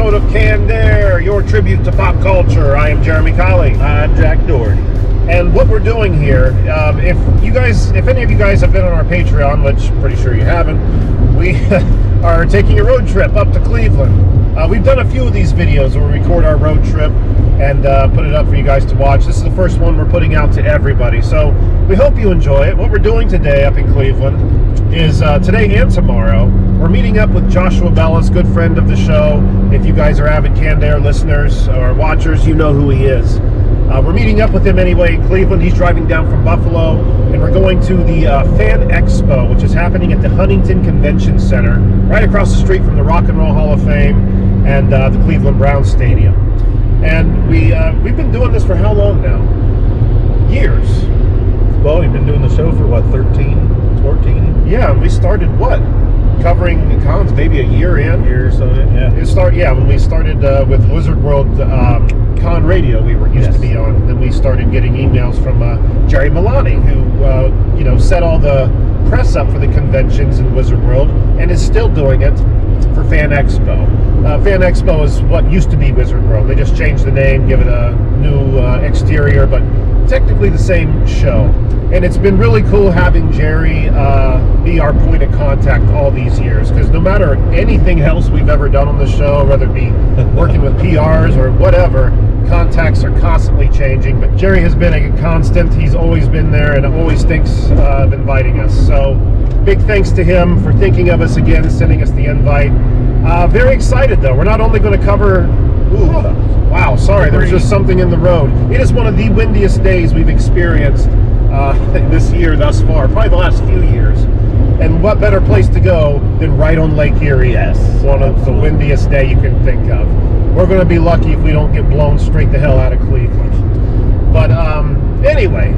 episode of Canned Air, your tribute to pop culture. I am Jeremy Colley. I'm Jack Doherty. And what we're doing here, if any of you guys have been on our Patreon, which I'm pretty sure you haven't, we are taking a road trip up to Cleveland. We've done a few of these videos where we record our road trip and put it up for you guys to watch. This is the first one we're putting out to everybody, so we hope you enjoy it. What we're doing today up in Cleveland is today and tomorrow, we're meeting up with Joshua Bellis, good friend of the show. If you guys are avid Canned Air listeners or watchers, you know who he is. We're meeting up with him anyway in Cleveland. He's driving down from Buffalo, and we're going to the Fan Expo, which is happening at the Huntington Convention Center, right across the street from the Rock and Roll Hall of Fame and the Cleveland Browns Stadium. And we've been doing this for how long now? Years. Well, we've been doing the show for what, 13, 14? Yeah, we started what? Covering the cons maybe a year in. Year or so, yeah. When we started with Wizard World Con Radio, we were used to be on. Then we started getting emails from Jerry Milani, who set all the press up for the conventions in Wizard World, and is still doing it for Fan Expo. Fan Expo is what used to be Wizard World. They just changed the name, give it a new exterior, but technically the same show. And it's been really cool having Jerry be our point of contact all these years, because no matter anything else we've ever done on the show, whether it be working with PRs or whatever, contacts are constantly changing. But Jerry has been a constant. He's always been there and always thinks of inviting us. So big thanks to him for thinking of us again, sending us the invite. Very excited though. We're not only going to cover... Wow, sorry, there's just something in the road. It is one of the windiest days we've experienced this year thus far, probably the last few years. And what better place to go than right on Lake Erie? Yes, one of the windiest day you can think of. We're going to be lucky if we don't get blown straight the hell out of Cleveland. But anyway,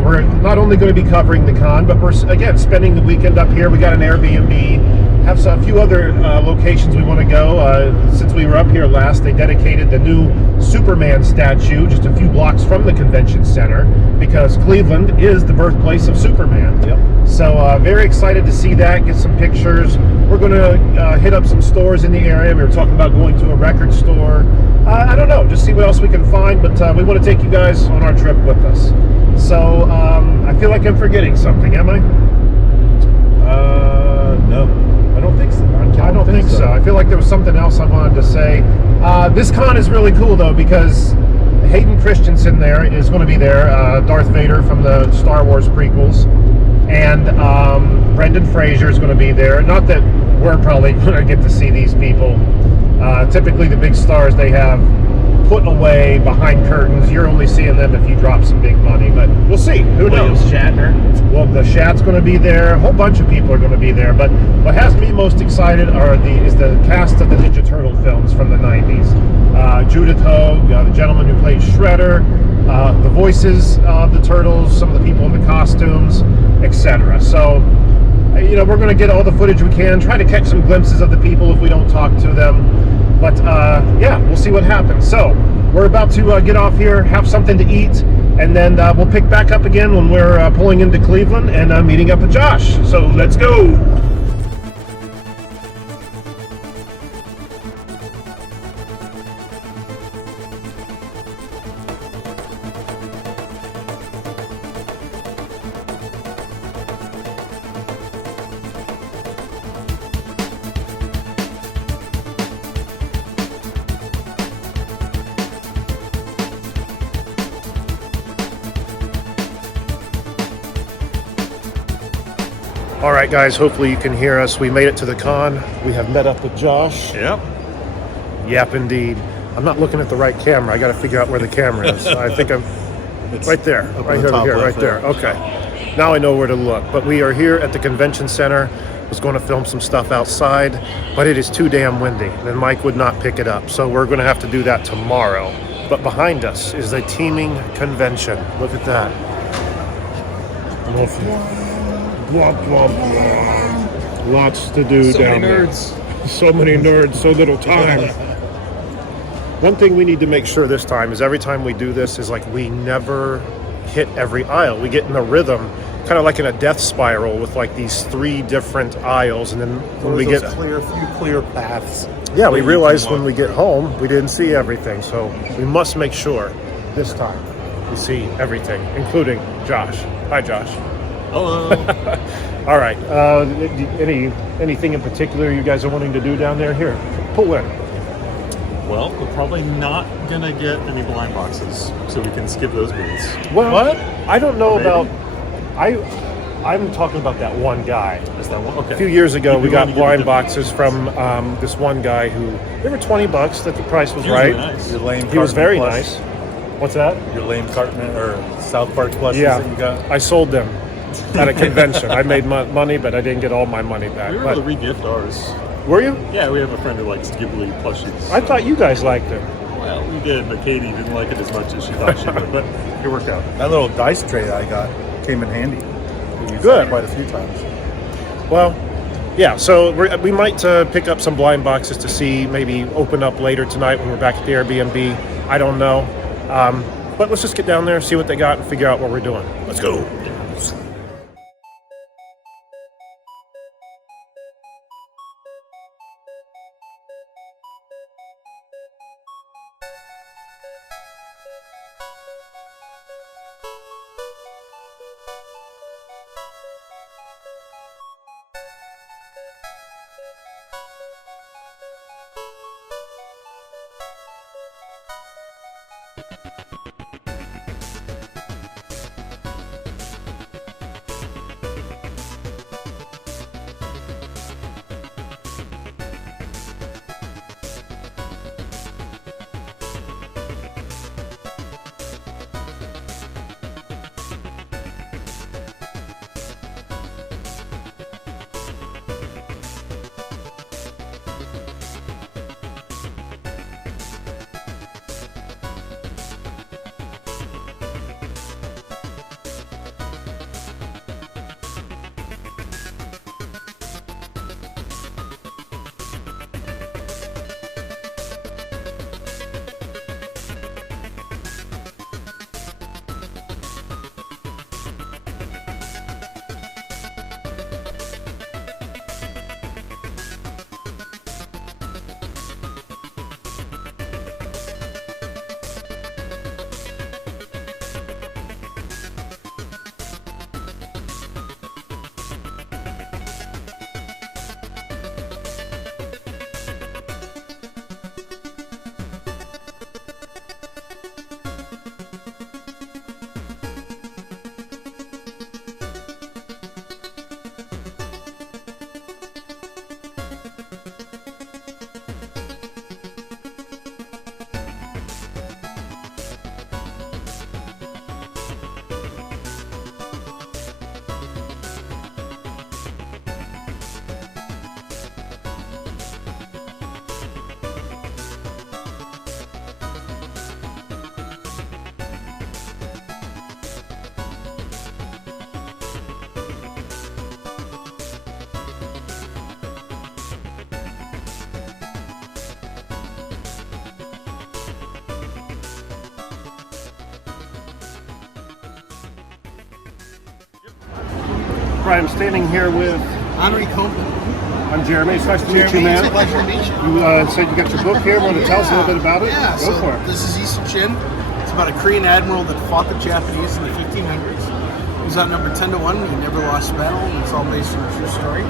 we're not only going to be covering the con, but we're again spending the weekend up here. We got an Airbnb. Have a few other locations we want to go. Since we were up here last, they dedicated the new Superman statue just a few blocks from the convention center, because Cleveland is the birthplace of Superman. Yep. So very excited to see that, get some pictures. We're going to hit up some stores in the area. We were talking about going to a record store. I don't know, just see what else we can find, but we want to take you guys on our trip with us. So I feel like I'm forgetting something, am I? No. I don't think so. I don't think so. I feel like there was something else I wanted to say. This con is really cool though, because Hayden Christensen there is going to be there, Darth Vader from the Star Wars prequels, and Brendan Fraser is going to be there. Not that we're probably going to get to see these people. Typically the big stars they have put away behind curtains. You're only seeing them if you drop some big money, but we'll see. Who knows? Shatner. Well, the Shat's going to be there. A whole bunch of people are going to be there. But what has me most excited is the cast of the Ninja Turtle films from the 90s. Judith Hogue, the gentleman who played Shredder, the voices of the Turtles, some of the people in the costumes, etc. So, we're going to get all the footage we can, try to catch some glimpses of the people if we don't talk to them. But, we'll see what happens. So, we're about to get off here, have something to eat, and then we'll pick back up again when we're pulling into Cleveland and meeting up with Josh. So, let's go! All right, guys, hopefully you can hear us. We made it to the con. We have met up with Josh. Yep. Yep, indeed. I'm not looking at the right camera. I got to figure out where the camera is. I think I'm right there. Right over here, right there. Okay. Now I know where to look. But we are here at the convention center. I was going to film some stuff outside, but it is too damn windy, and Mike would not pick it up. So we're going to have to do that tomorrow. But behind us is a teeming convention. Look at that. Blah, blah, blah. Lots to do down there. So many nerds, so little time. One thing we need to make sure this time is every time we do this is like we never hit every aisle. We get in the rhythm kind of like in a death spiral with like these 3 different aisles, and then when we get few clear paths. yeah, we realized when we get home we didn't see everything, so we must make sure this time we see everything, including Josh. Hi, Josh. Hello. All right. Anything in particular you guys are wanting to do down there? Here, pull in. Well, we're probably not gonna get any blind boxes, so we can skip those booths. Well, What? I don't know Maybe. about. I'm talking about that one guy. Is that one? Okay. A few years ago, You'd be we got willing to blind give boxes from this one guy who they were $20. That the price was He was right. really nice. Your lame He was Cartman very plush- nice. What's that? Your lame Cartman or South Park plushies Yeah, that you got. I sold them at a convention. I made money, but I didn't get all my money back. We were But, able to re-gift ours. were you? Yeah, we have a friend who likes Ghibli plushies. I thought you guys liked it. Well, we did, but Katie didn't like it as much as she thought she would, but it worked out. That little dice tray that I got came in handy. We used Good. that quite a few times. Well, yeah, so we might pick up some blind boxes to see, maybe open up later tonight when we're back at the Airbnb. I don't know. But let's just get down there, see what they got, and figure out what we're doing. Let's go. Right, I'm standing here with Onrie Kompan. I'm Jeremy. It's nice to meet you, Jeremy, it's a man. pleasure to meet you. You said you got your book here. Want to tell us a little bit about it? Yeah, Go so for it. this is Issa Chin. It's about a Korean admiral that fought the Japanese in the 1500s. He was outnumbered 10-1. He never lost a battle, and it's all based on a true story.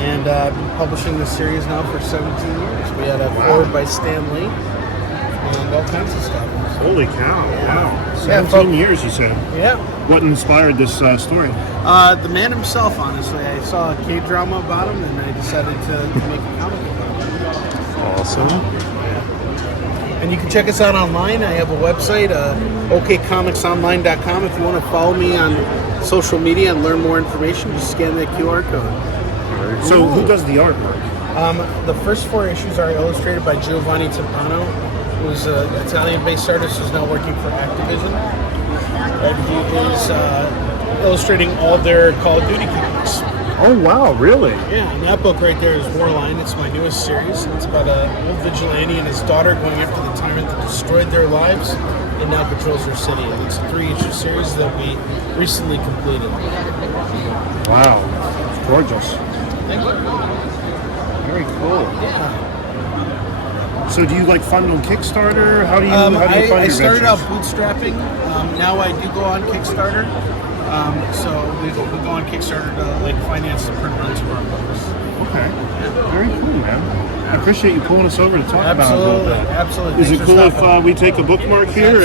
And I've been publishing this series now for 17 years. We had a forward by Stan Lee and all kinds of stuff. Holy cow! Wow, Yeah, 17 years, you said. Yeah. What inspired this story? The man himself, honestly. I saw a K-drama about him, and I decided to make a comic about him. Awesome. And you can check us out online. I have a website, okcomicsonline.com. If you want to follow me on social media and learn more information, just scan that QR code. So, who does the artwork? The first 4 issues are illustrated by Giovanni Timpano, who's an Italian-based artist who's now working for Activision. And he is illustrating all their Call of Duty comics. Oh wow, really? Yeah, and that book right there is Warline. It's my newest series. It's about a old vigilante and his daughter going after the tyrant that destroyed their lives and now controls their city. And it's a 3-issue series that we recently completed. Wow, it's gorgeous. Very cool. Yeah. So do you like fund on Kickstarter? How do you fund your ventures? I started out bootstrapping. Now I do go on Kickstarter. So we go on Kickstarter to like finance the print runs of our books. Okay. Very cool, man. I appreciate you pulling us over to talk about it. Absolutely. Is it cool if we take a bookmark here?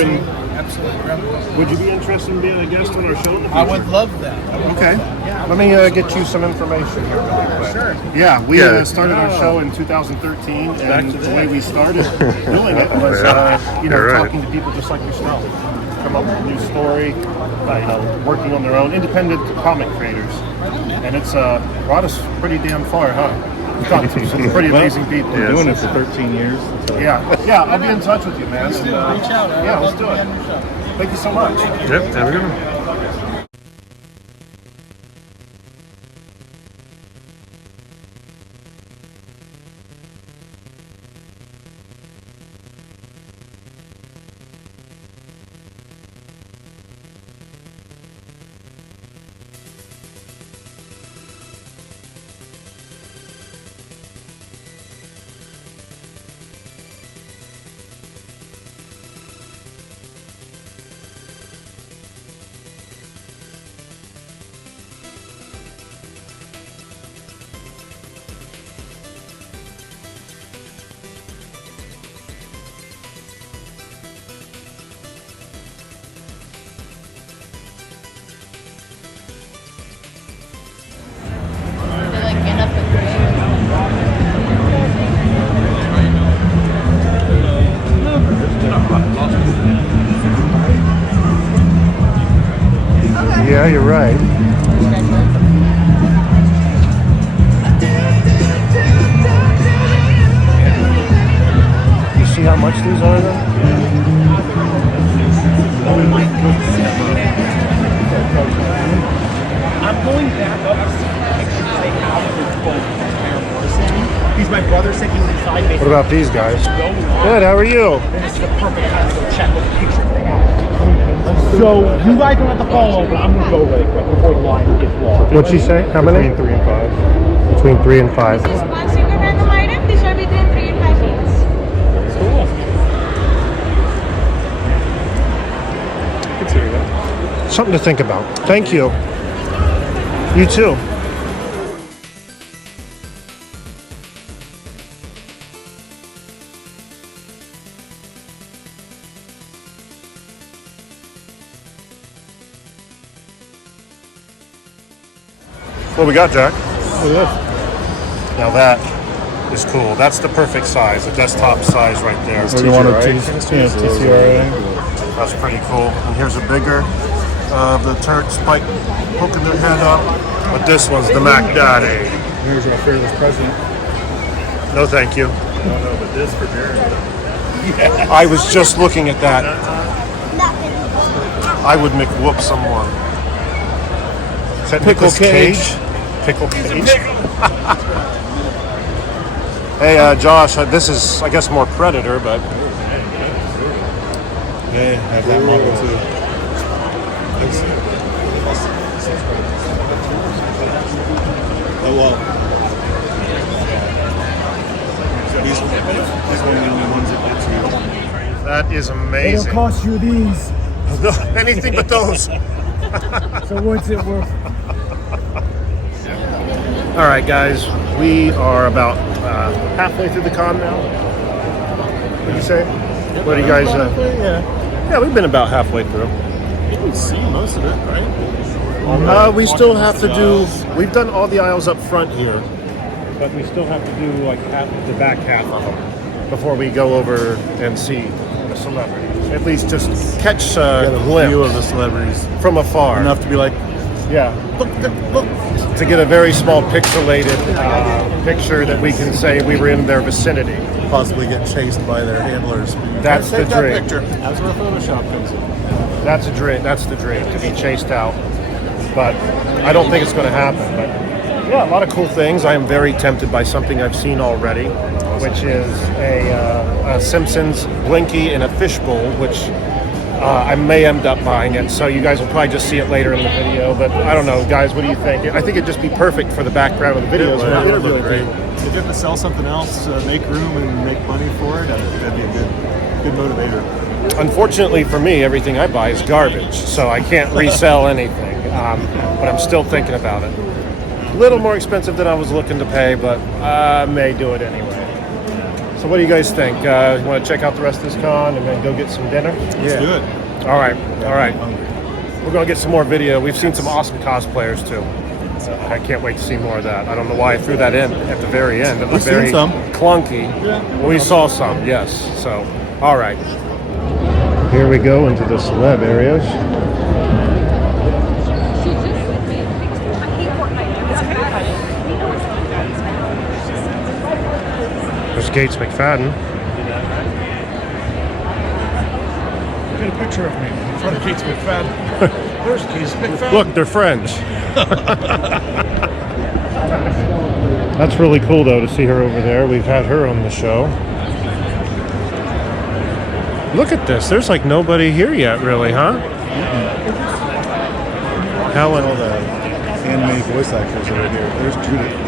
Absolutely. Would you be interested in being a guest on our show in the future? I would love that. Okay. Yeah. Let me get you some information here really quick. Sure. Yeah, we started our show in 2013, and the way we started doing it was, talking to people just like yourself. Come up with a new story, working on their own, independent comic creators. And it's brought us pretty damn far, huh? We've talked to some pretty amazing people. We're doing it for 13 years. So. Yeah, I'll be in touch with you, man. Reach out. Yeah, let's do it. Thank you so much. Yep, have a good one. Yeah, you're right. You see how much these are though? I'm going back up to see the pictures they have of both Aaron Morrison. He's my brother sitting inside. What about these guys? Good, how are you? This is the perfect time to go check what the pictures they have. So you guys don't have to follow over. I'm going to go really quick before the line gets long. What'd she say? How many? Between 3 and 5. Between 3 and 5. This is one single random item. These are between 3 and 5 minutes. Cool. Consider that. Something to think about. Thank you. You too. What we got, Jack? Now that is cool. That's the perfect size, the desktop size right there. So you want a TCRA? That's pretty cool. And here's a bigger, the turret spike poking their head up. But this one's the Mac Daddy. Here's our fearless president. No, thank you. No, but this for Jeremy. I was just looking at that. I would McWhoop someone. Is that Pickle Nicolas Cage? Pickle Cage. Hey, Josh, this is, I guess, more Predator, but... Yeah, have that model too. Oh, well. He's one of the only ones that gets you. That is amazing. It'll cost you these. Anything but those. So what's it worth? All right, guys, we are about halfway through the con now. What do you say? What do you guys? Yeah, we've been about halfway through. We've seen most of it, right? We still have to do. We've done all the aisles up front here, but we still have to do like half the back half of them before we go over and see the celebrities. At least just catch a glimpse View of the celebrities. from afar. Enough to be like, Yeah. look. To get a very small pixelated picture that we can say we were in their vicinity. Possibly get chased by their handlers. That's the dream. That's where Photoshop comes in. That's a dream. That's the dream, to be chased out. But I don't think it's going to happen. But Yeah, a lot of cool things. I am very tempted by something I've seen already, which is a Simpsons Blinky in a fishbowl, which I may end up buying it. So you guys will probably just see it later in the video. But I don't know, guys, what do you think? I think it'd just be perfect for the background of the videos. Yeah, we're it would look interviewing great. people. If you have to sell something else, make room and make money for it, that'd be a good motivator. Unfortunately for me, everything I buy is garbage, so I can't resell anything. But I'm still thinking about it. A little more expensive than I was looking to pay, but I may do it anyway. So what do you guys think? You want to check out the rest of this con and then go get some dinner? Let's do it. All right. We're going to get some more video. We've seen some awesome cosplayers too. I can't wait to see more of that. I don't know why I threw that in at the very end. It was very clunky. Yeah. We saw some, yes. So, all right. Here we go into the celeb areas. There's Gates McFadden. Get a picture of me in front of Gates McFadden. There's Gates McFadden. Look, they're friends. That's really cool, though, to see her over there. We've had her on the show. Look at this. There's like nobody here yet, really, huh? Helen. All the anime voice actors over here. There's Judith.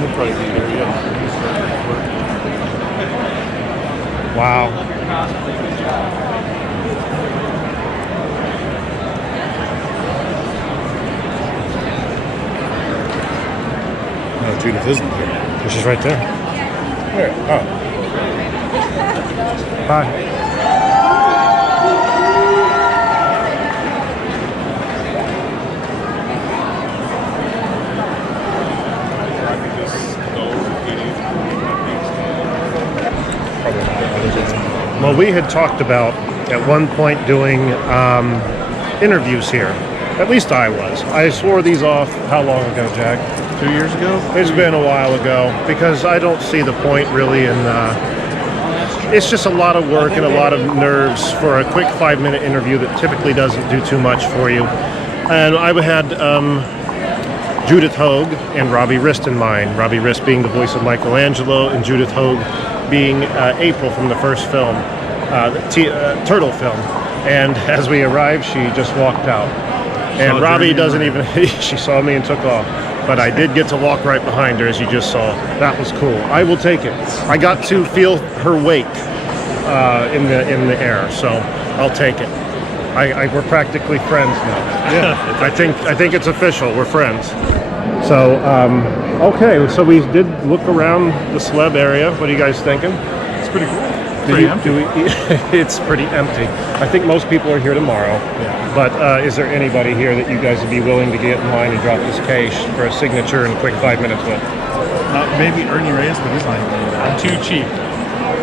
He'll probably be here, yeah. Wow. No, Judith isn't here. She's right there. Where? Oh. Hi. Well, we had talked about at one point doing interviews here. At least I was. I swore these off how long ago, Jack? 2 years ago? It's been a while ago because I don't see the point really in it's just a lot of work and a lot of nerves for a quick 5-minute interview that typically doesn't do too much for you. And I had Judith Hogue and Robbie Rist in mind. Robbie Rist being the voice of Michelangelo and Judith Hogue being April from the first film, the Turtle film. And as we arrived, she just walked out. And Robbie doesn't even, she saw me and took off. But I did get to walk right behind her, as you just saw. That was cool. I will take it. I got to feel her weight in the air, so I'll take it. We're practically friends now. Yeah, I think it's official. We're friends. So okay, so we did look around the celeb area. What are you guys thinking? It's pretty cool. It's pretty empty. I think most people are here tomorrow. Yeah. But is there anybody here that you guys would be willing to get in line and drop this cash for a signature in a quick 5 minutes with? Maybe Ernie Reyes, but he's not even. I'm too cheap.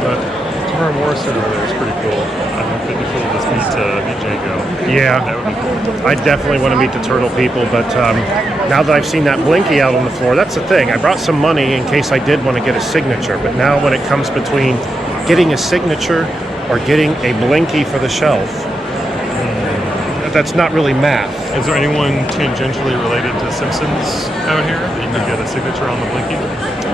But Tamara Morrison over there is pretty cool. I don't think it'd be cool to meet Django. Yeah, That would be cool. I definitely want to meet the turtle people, but now that I've seen that Blinky out on the floor, that's the thing. I brought some money in case I did want to get a signature, but now when it comes between getting a signature or getting a Blinky for the shelf, that's not really math. Is there anyone tangentially related to Simpsons out here that you could get a signature on the Blinky?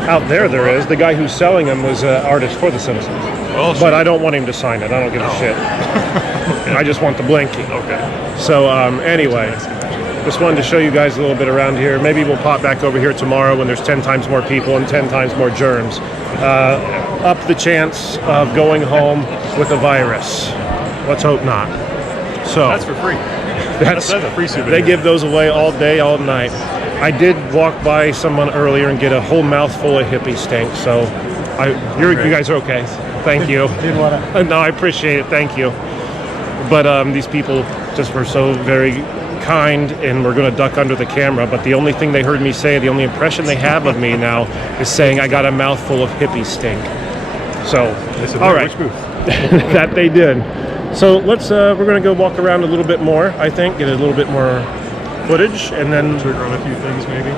Out there is. The guy who's selling them was an artist for the Simpsons. Well, But I don't want him to sign it. I don't give a shit. I just want the Blinky. Okay. So anyway, just wanted to show you guys a little bit around here. Maybe we'll pop back over here tomorrow when there's 10 times more people and 10 times more germs. Up the chance of going home with a virus. Let's hope not. So That's for free. that's a free souvenir. They give those away all day, all night. I did walk by someone earlier and get a whole mouthful of hippie stink. So you guys are okay. Thank you. Didn't want to. No, I appreciate it. Thank you. But these people just were so very kind and we're going to duck under the camera. But the only thing they heard me say, the only impression they have of me now is saying I got a mouthful of hippie stink. So, all right. Which booth? That they did. So let's, we're going to go walk around a little bit more, I think, get a little bit more footage and then Trigger on a few things, maybe.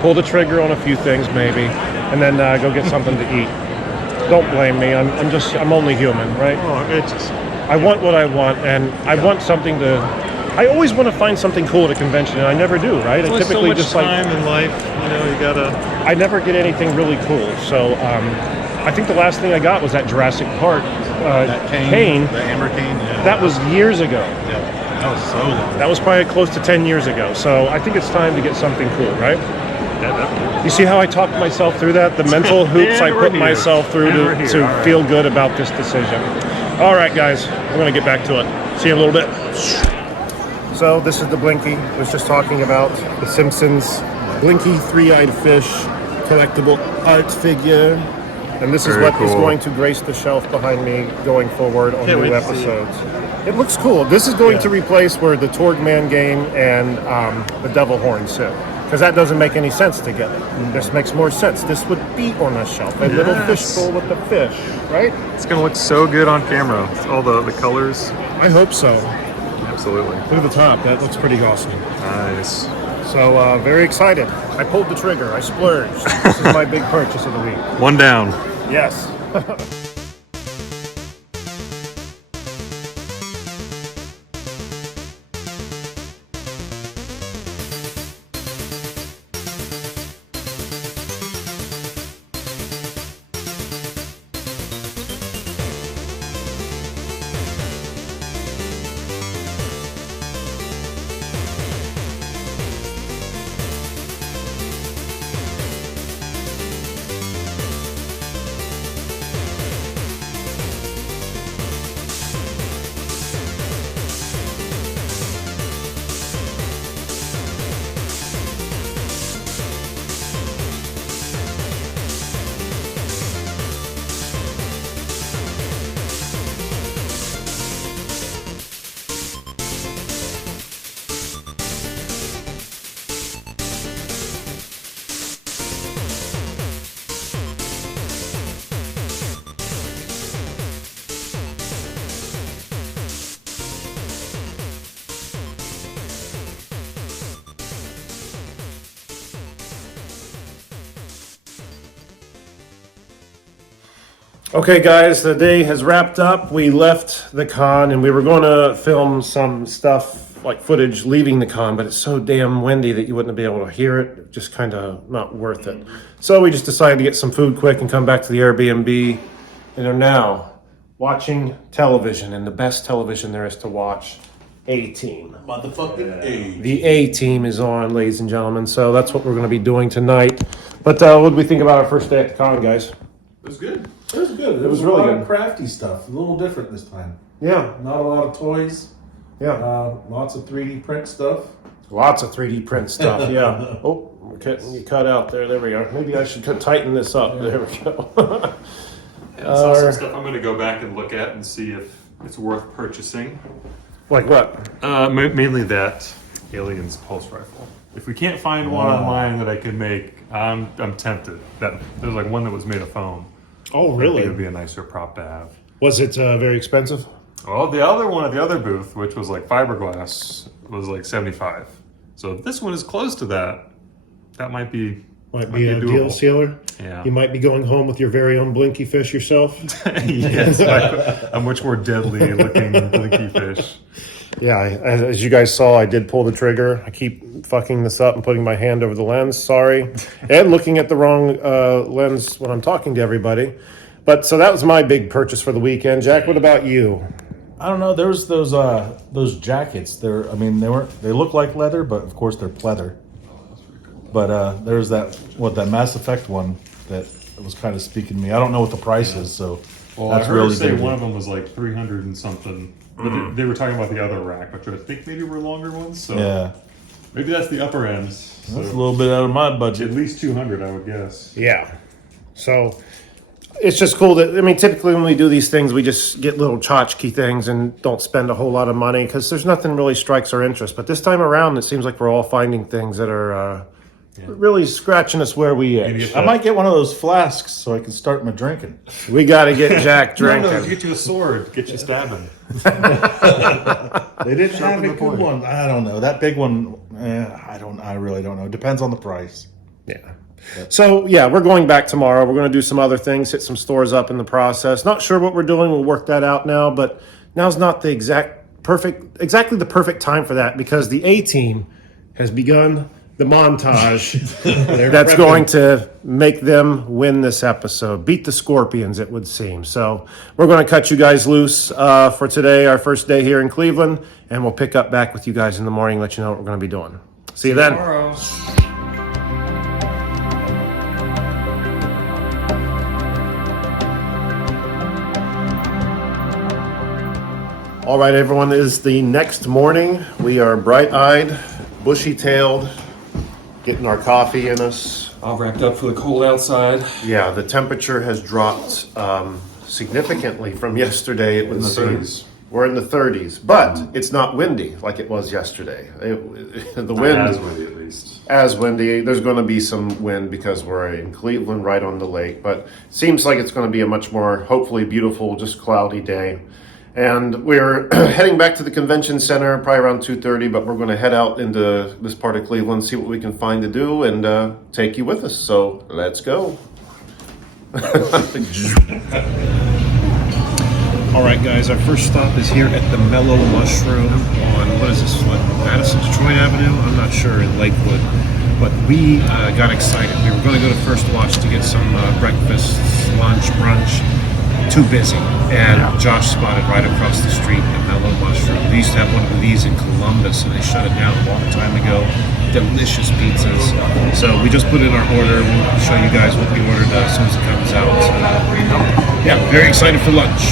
pull the trigger on a few things maybe and then go get something to eat. Don't blame me. I'm only human, right? Oh, it's just I want what I want, and I want something to. I always want to find something cool at a convention, and I never do. Right? I There's typically so much just time in life, you know. You gotta. I never get anything really cool. So I think the last thing I got was that Jurassic Park That cane. the hammer cane. Yeah. That was years ago. Yeah, that was so long. That was probably close to 10 years ago. So I think it's time to get something cool, right? You see how I talked myself through that? The mental hoops I put myself through to feel good about this decision. All right, guys, we're going to get back to it. See you in a little bit. So this is the Blinky. I was just talking about the Simpsons Blinky three-eyed fish collectible art figure. And this is Very what is cool. going to grace the shelf behind me going forward on Can't wait new to see it. episodes. It looks cool. This is going to replace where the Torgman game and the Devil Horn sit. Because that doesn't make any sense together. This makes more sense. This would be on a shelf. A little fishbowl with the fish, right? It's gonna look so good on camera. All the colors. I hope so. Absolutely. Look at the top. That looks pretty awesome. Nice. So very excited. I pulled the trigger. I splurged. This is my big purchase of the week. One down. Yes. Okay, guys, the day has wrapped up. We left the con and we were going to film some stuff like footage leaving the con, but it's so damn windy that you wouldn't be able to hear it. Just kind of not worth it. So we just decided to get some food quick and come back to the Airbnb and are now watching television, and the best television there is to watch, A-Team. Motherfucking A. The A-Team is on, ladies and gentlemen, so that's what we're going to be doing tonight. But what did we think about our first day at the con, guys? It was good. It was good. It was was really a lot good. of crafty stuff. A little different this time. Yeah, Not a lot of toys. yeah. Lots of 3D print stuff. Lots of 3D print stuff, yeah. Oh, you cut out there. There we go. Maybe I should tighten this up. There we go. I saw some stuff I'm gonna go back and look at and see if it's worth purchasing. Like what? Mainly that Aliens pulse rifle. If we can't find one online that I can make, I'm tempted. That there's like one that was made of foam. Oh, I think really? it would be a nicer prop to have. Was it very expensive? Well, the other one at the other booth, which was like fiberglass, was like $75. So if this one is close to that, that might be Might be a doable. deal sealer. Yeah. You might be going home with your very own Blinky fish yourself. Yes, a much more deadly looking Blinky fish. Yeah, as you guys saw, I did pull the trigger. I keep fucking this up and putting my hand over the lens. Sorry. And looking at the wrong lens when I'm talking to everybody. But so that was my big purchase for the weekend. Jack, what about you? I don't know. There was those jackets. They look like leather, but of course they're pleather. But there's that Mass Effect one that was kind of speaking to me. I don't know what the price is, so Well, that's I heard really say big. one of them was like 300 and something. But they were talking about the other rack, which I think maybe were longer ones. So Yeah, maybe that's the upper end. So that's a little bit out of my at budget. least 200, I would guess. Yeah. So it's just cool that, I mean, typically when we do these things, we just get little tchotchke things and don't spend a whole lot of money because there's nothing really strikes our interest. But this time around, it seems like we're all finding things that are really scratching us where we Maybe itch. if I might get one of those flasks so I can start my drinking. We got to get Jack drinking. No, get you a sword, get you stabbing. They didn't have a the good point. one. I don't know. That big one, I really don't know. Depends on the price. Yeah. So, yeah, we're going back tomorrow. We're going to do some other things, hit some stores up in the process. Not sure what we're doing. We'll work that out now. But now's not the exactly the perfect time for that, because the A team has begun the montage that's going to make them win this episode. Beat the Scorpions, it would seem. So we're going to cut you guys loose for today, our first day here in Cleveland, and we'll pick up back with you guys in the morning, let you know what we're going to be doing. See you then. Tomorrow. All right, everyone, it is the next morning. We are bright-eyed, bushy-tailed, getting our coffee in us. All wrapped up for the cold outside. Yeah, the temperature has dropped significantly from yesterday, it would seem. 30s. We're in the 30s, but it's not windy like it was yesterday. The wind Not as windy, at least. as windy. There's going to be some wind because we're in Cleveland, right on the lake, but it seems like it's going to be a much more, hopefully, beautiful, just cloudy day. And we're heading back to the convention center probably around 2:30, but we're going to head out into this part of Cleveland, see what we can find to do, and take you with us. So let's go. All right, guys, our first stop is here at the Mellow Mushroom on, what is this, Madison, Detroit Avenue? I'm not sure, in Lakewood. But we got excited. We were going to go to First Watch to get some breakfast, lunch, brunch. Too busy. And Josh spotted right across the street the Mellow Mushroom. They used to have one of these in Columbus, and they shut it down a long time ago. Delicious pizzas. So we just put in our order. We'll show you guys what we ordered as soon as it comes out. Yeah, very excited for lunch.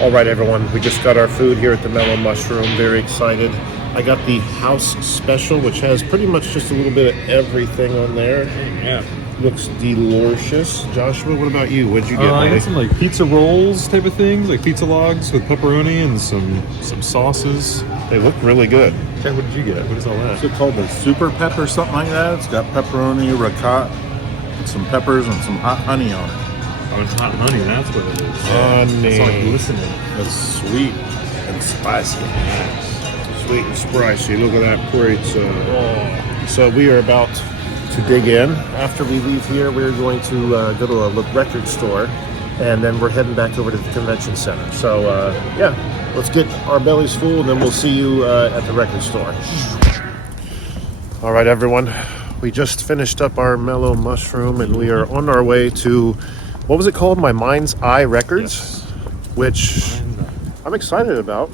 All right, everyone. We just got our food here at the Mellow Mushroom. Very excited. I got the house special, which has pretty much just a little bit of everything on there. Yeah. Looks delicious. Joshua, what about you? What'd you get? I got some like pizza rolls type of things, like pizza logs with pepperoni and some sauces. They look really good. Okay, what did you get? What is all that? Is it called the Super Pepper or something like that? It's got pepperoni, ricotta, and some peppers and some hot honey on it. Oh, it's hot honey. That's what it is. Honey. It's like glistening. It's sweet and spicy. Sweet and spicy. Look at that pizza. So we are about to dig in. After we leave here, we're going to go to a record store, and then we're heading back over to the convention center. So yeah, let's get our bellies full, and then we'll see you at the record store. All right, everyone, we just finished up our Mellow Mushroom, and we are on our way to, what was it called? My Mind's Eye Records, which I'm excited about,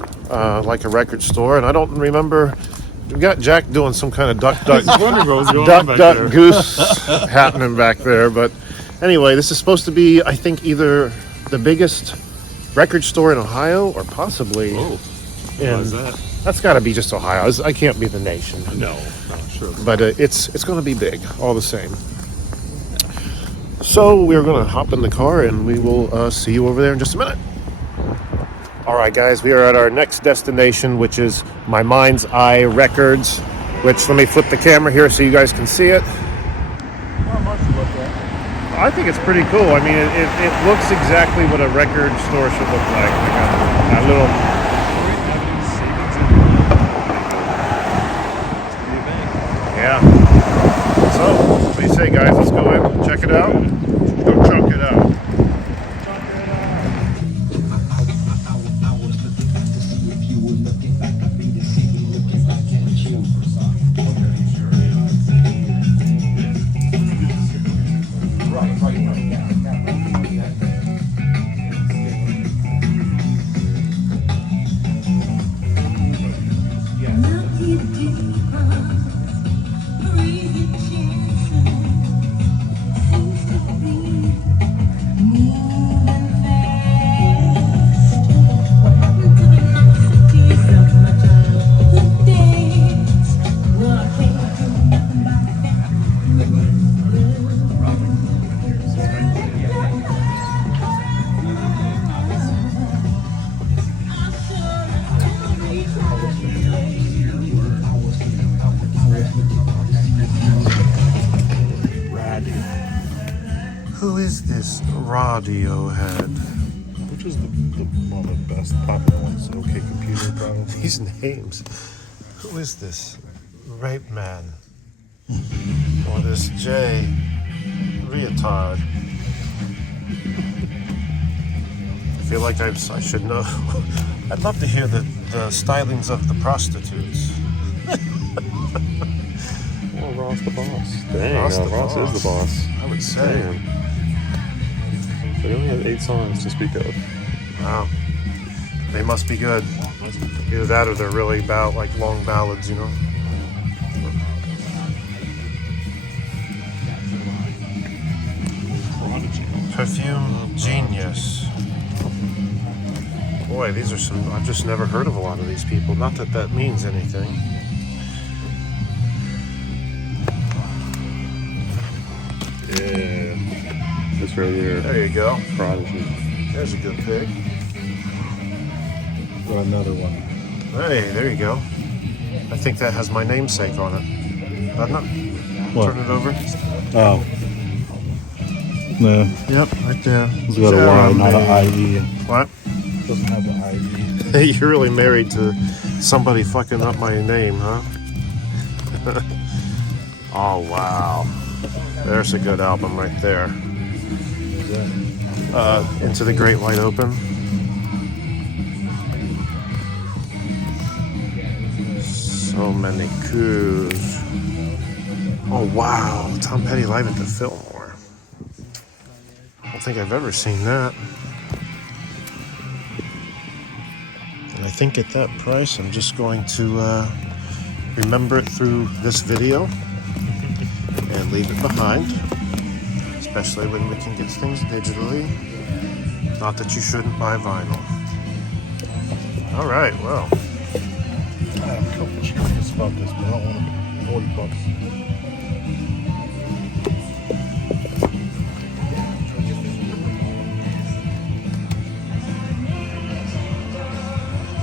like a record store, and I don't remember. We got Jack doing some kind of duck, goose happening back there. But anyway, this is supposed to be, I think, either the biggest record store in Ohio or possibly Why is that? That's got to be just Ohio. I can't be the nation. No, sure. But it's going to be big, all the same. So we're going to hop in the car, and we will see you over there in just a minute. All right, guys, we are at our next destination, which is My Mind's Eye Records, which, let me flip the camera here so you guys can see it. Not much to look at. I think it's pretty cool. I mean, it looks exactly what a record store should look like. That little... Yeah. So, what do you say, guys? Let's go in, check it out. Let's go chunk it out. Who is this Radiohead? Which is the one of the best popular ones? OK Computer, probably. These names. Who is this Rape Man? Or this Jay Reatard? feel like I should know. I'd love to hear the stylings of the prostitutes. Well, Ross the boss. Dang, Ross the Ross boss. is the boss. I would say. Damn. They only have 8 songs to speak of. Wow. They must be good. Either that or they're really like long ballads, you know? Perfume Genius. Boy, these are some... I've just never heard of a lot of these people. Not that that means anything. Yeah. This right here. There you go. Prodigy. There's a good pick. Or another one. Hey, there you go. I think that has my namesake on it. Doesn't it? What? Turn it over. Oh. No. Yep, right there. It's got a Y, not an IE. What? Doesn't have the IE. Hey, you're really married to somebody fucking up my name, huh? Oh, wow. There's a good album right there. Into the Great Wide Open. So many coups. Oh, wow. Tom Petty live at the Fillmore. I don't think I've ever seen that. And I think at that price, I'm just going to remember it through this video and leave it behind, especially when we can get things digitally. Not that you shouldn't buy vinyl. All right, well. I'm curious about this, but I don't want to $40.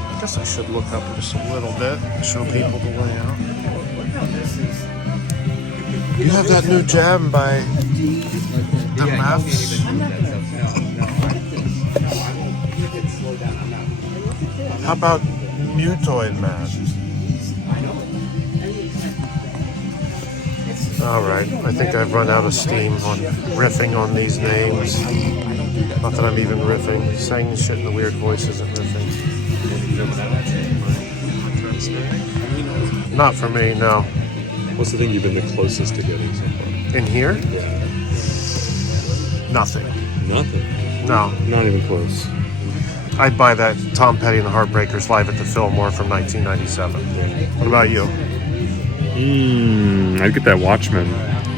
I guess I should look up just a little bit, show people the layout. You have that new jam by the Maps. How about Mutoid Man? All right, I think I've run out of steam on riffing on these names. Not that I'm even riffing. Saying shit in a weird voice isn't riffing. Not for me, no. What's the thing you've been the closest to getting so far? In here? Nothing. Nothing. No. Not even close. I'd buy that Tom Petty and the Heartbreakers live at the Fillmore from 1997. What about you? I'd get that Watchmen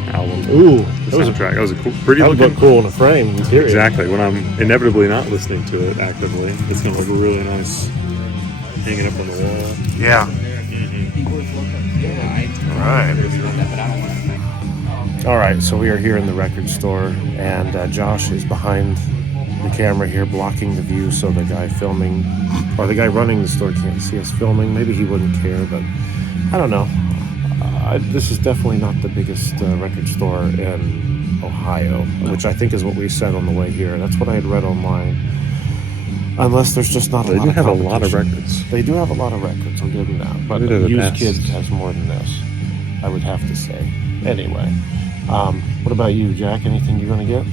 album. Ooh, That was a track. That was a cool, pretty that would looking. look cool in a frame. Interior. Exactly. When I'm inevitably not listening to it actively, it's gonna look really nice hanging up on the wall. Yeah. All right, so we are here in the record store, and Josh is behind the camera here, blocking the view so the guy filming, or the guy running the store can't see us filming. Maybe he wouldn't care, but I don't know. This is definitely not the biggest record store in Ohio, which I think is what we said on the way here. That's what I had read online. Unless there's just not a lot of They do have a competition. lot of records. They do have a lot of records, I'll give them that. But They're the Used best. Kids has more than this, I would have to say. Anyway, what about you, Jack? Anything you're going to get?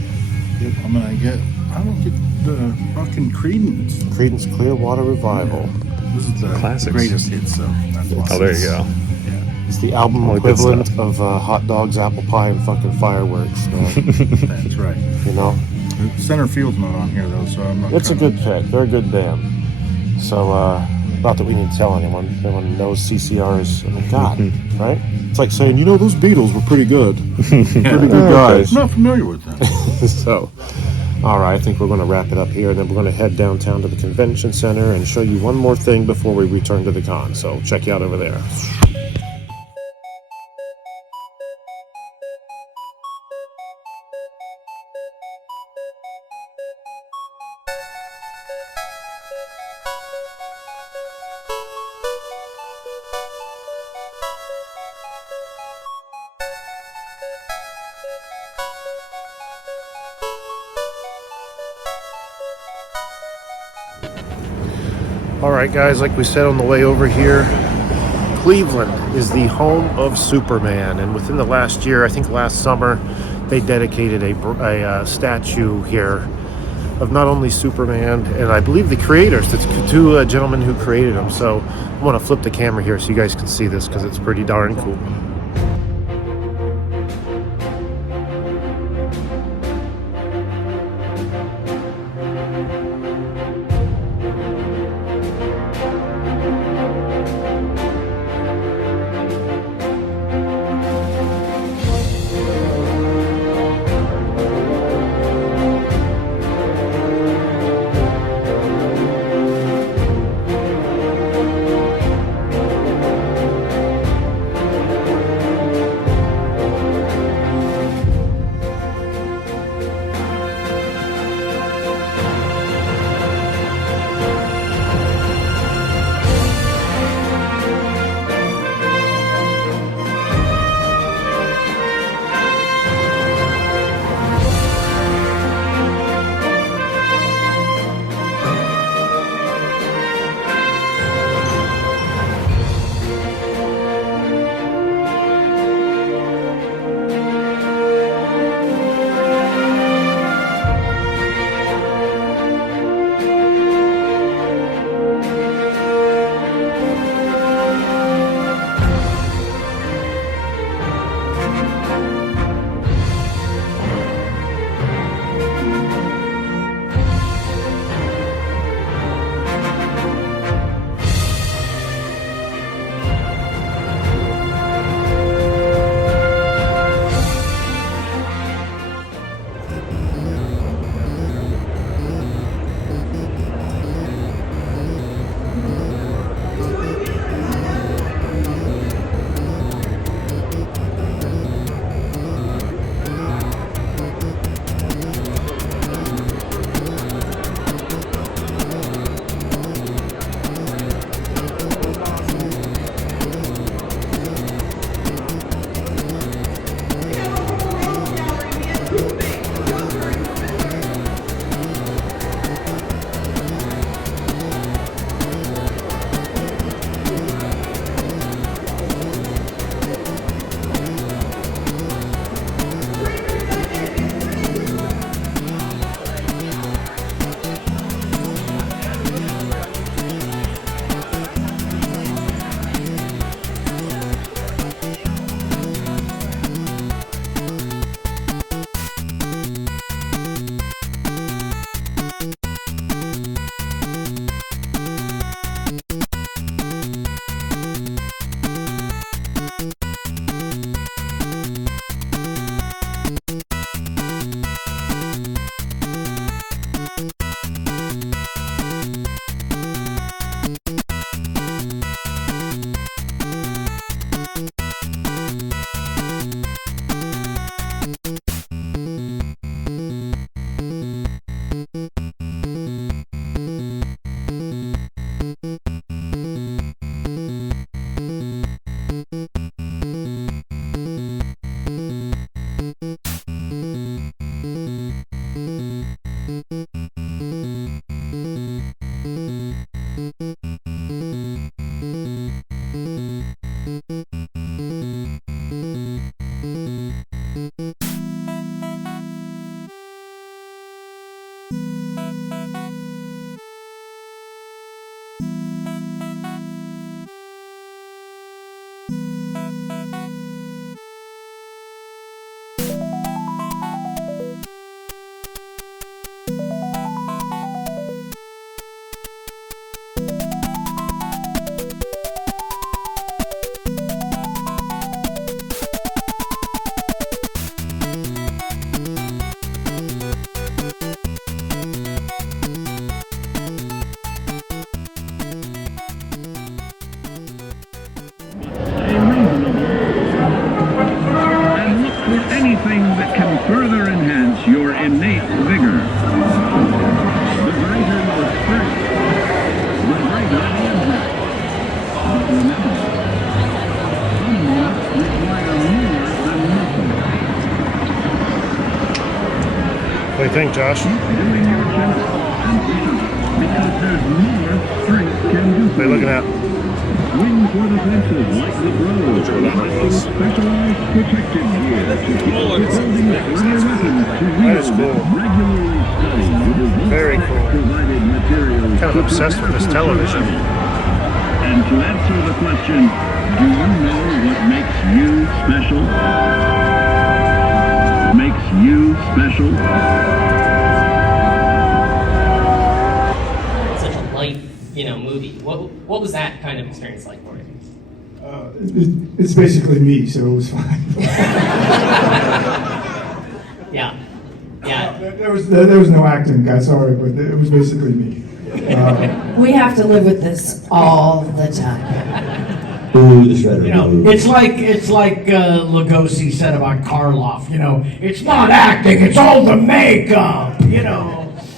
I'm gonna get. I don't get the fucking Credence. Creedence Clearwater Revival. This is the Classics. greatest hit, so that's why. Oh, there you go. It's the album All the good equivalent stuff. of hot dogs, apple pie, and fucking fireworks. That's right. You know? Center Field's not on here though, so I'm not. It's a good pick. They're a good band. So, not that we need to tell anyone. Everyone knows CCR's, I mean, God, right? It's like saying, you know, those Beatles were pretty good. Pretty good guys. I'm not familiar with them. So, all right, I think we're going to wrap it up here, and then we're going to head downtown to the convention center and show you one more thing before we return to the con. So check you out over there. All right, guys, like we said on the way over here, Cleveland is the home of Superman, and within the last year, I think last summer, they dedicated a statue here of not only Superman and I believe the creators, the two gentlemen who created them. So I want to flip the camera here so you guys can see this because it's pretty darn cool. anything that can further enhance your innate vigor. The greater your strength, the greater the impact. But remember, some moments require more than muscle. What do you think, Josh? Keep doing your best and push up, because there's more strength can do for What are you looking at? Swing for the fences like the pros. Specialized protective gear to keep defending further weapons to wield. Regularly study. provided materials. Kind of obsessed with this television. And to answer the question, do you know what makes you special? Makes you special? Such a light, movie. What was that kind of experience like for you? It's basically me, so it was fine. Yeah. There was no acting, guys. Sorry, but it was basically me. We have to live with this all the time. Ooh, the shredder. It's like Lugosi said about Karloff. It's not acting. It's all the makeup.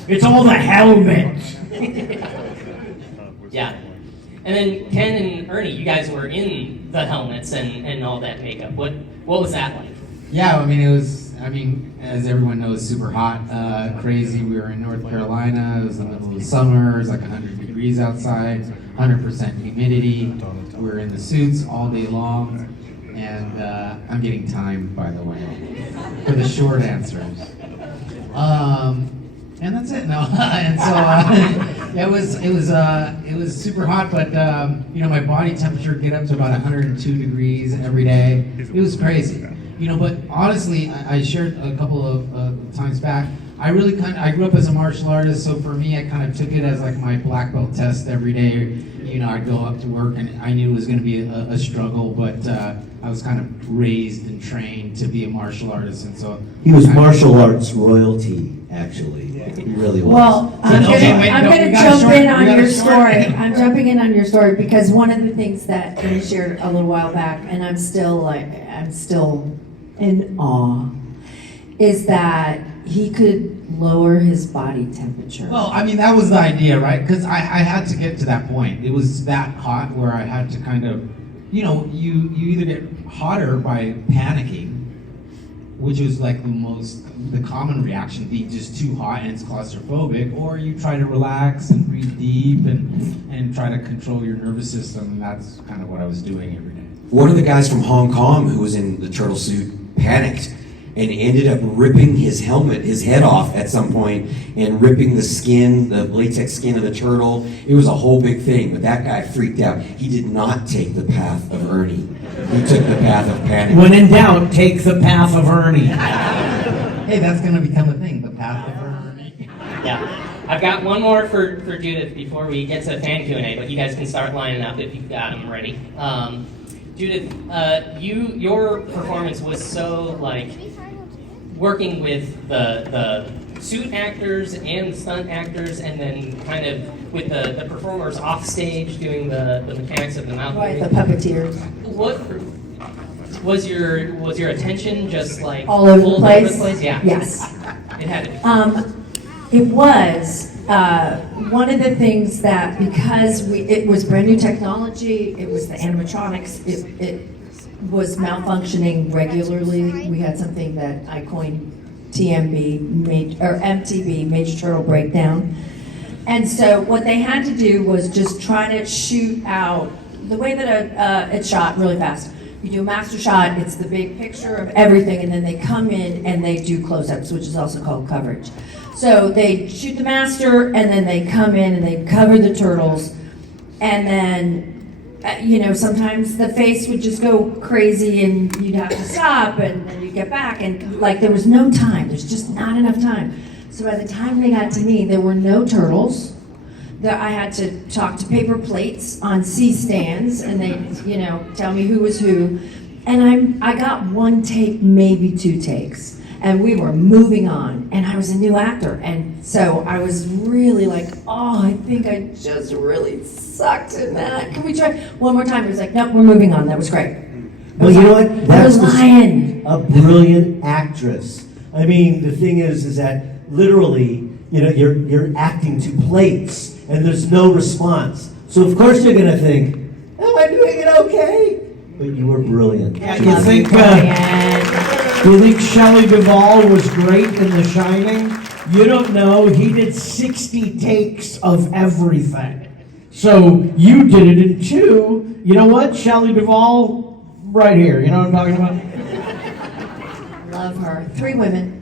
It's all the helmet. Yeah. And then Ken and Ernie, you guys were in the helmets and all that makeup. What was that like? Yeah, it was, as everyone knows, super hot, crazy. We were in North Carolina. It was the middle of the summer. It was like 100 degrees outside, 100% humidity. We were in the suits all day long. And I'm getting time, by the way, for the short answers. And that's it. No, and so it was super hot, but my body temperature get up to about 102 degrees every day. It was crazy. But honestly, I shared a couple of times back. I grew up as a martial artist, so for me, I kind of took it as like my black belt test every day. I'd go up to work, and I knew it was going to be a struggle, but I was kind of raised and trained to be a martial artist, and so he was martial arts royalty. Actually, he really was. Well, I'm going to jump in on your story. I'm jumping in on your story because one of the things that he shared a little while back, and I'm still in awe, is that he could lower his body temperature. Well, that was the idea, right? Because I had to get to that point. It was that hot where I had to kind of, you either get hotter by panicking, which is like the common reaction, being just too hot and it's claustrophobic, or you try to relax and breathe deep and try to control your nervous system, and that's kind of what I was doing every day. One of the guys from Hong Kong who was in the turtle suit panicked and ended up ripping his head off at some point, and ripping the latex skin of the turtle. It was a whole big thing, but that guy freaked out. He did not take the path of Ernie. He took the path of panic. When in doubt, take the path of Ernie. Hey, that's going to become a thing, the path of Ernie. Yeah. I've got one more for Judith before we get to fan Q&A, but you guys can start lining up if you've got them ready. Judith, your performance was so working with the suit actors and stunt actors, and then kind of with the performers off stage doing the mechanics of the mouth. Right, the puppeteers. What was your attention just all over the place? Yeah. Yes. It had to be. It was one of the things that, because it was brand new technology, it was the animatronics, it was malfunctioning regularly. We had something that I coined MTB, Major Turtle Breakdown. And so what they had to do was just try to shoot out the way that it's shot really fast. You do a master shot, it's the big picture of everything, and then they come in and they do close-ups, which is also called coverage. So they shoot the master, and then they come in and they cover the turtles, and then sometimes the face would just go crazy and you'd have to stop, and then you'd get back, and there was no time. There's just not enough time. So by the time they got to me, there were no turtles. I had to talk to paper plates on C-stands, and they, tell me who was who. And I got one take, maybe two takes, and we were moving on. And I was a new actor, and so I was really I think I just really sucked in that. Can we try one more time? It was nope, we're moving on. That was great. Well, you know what? That's a brilliant actress. The thing is that literally, you're acting to plates, and there's no response. So of course you're gonna think, am I doing it okay? But you were brilliant. Yeah, you think Shelley Duvall was great in The Shining? You don't know, he did 60 takes of everything. So you did it in 2. You know what? Shelley Duvall, right here. You know what I'm talking about? Love her. 3 women.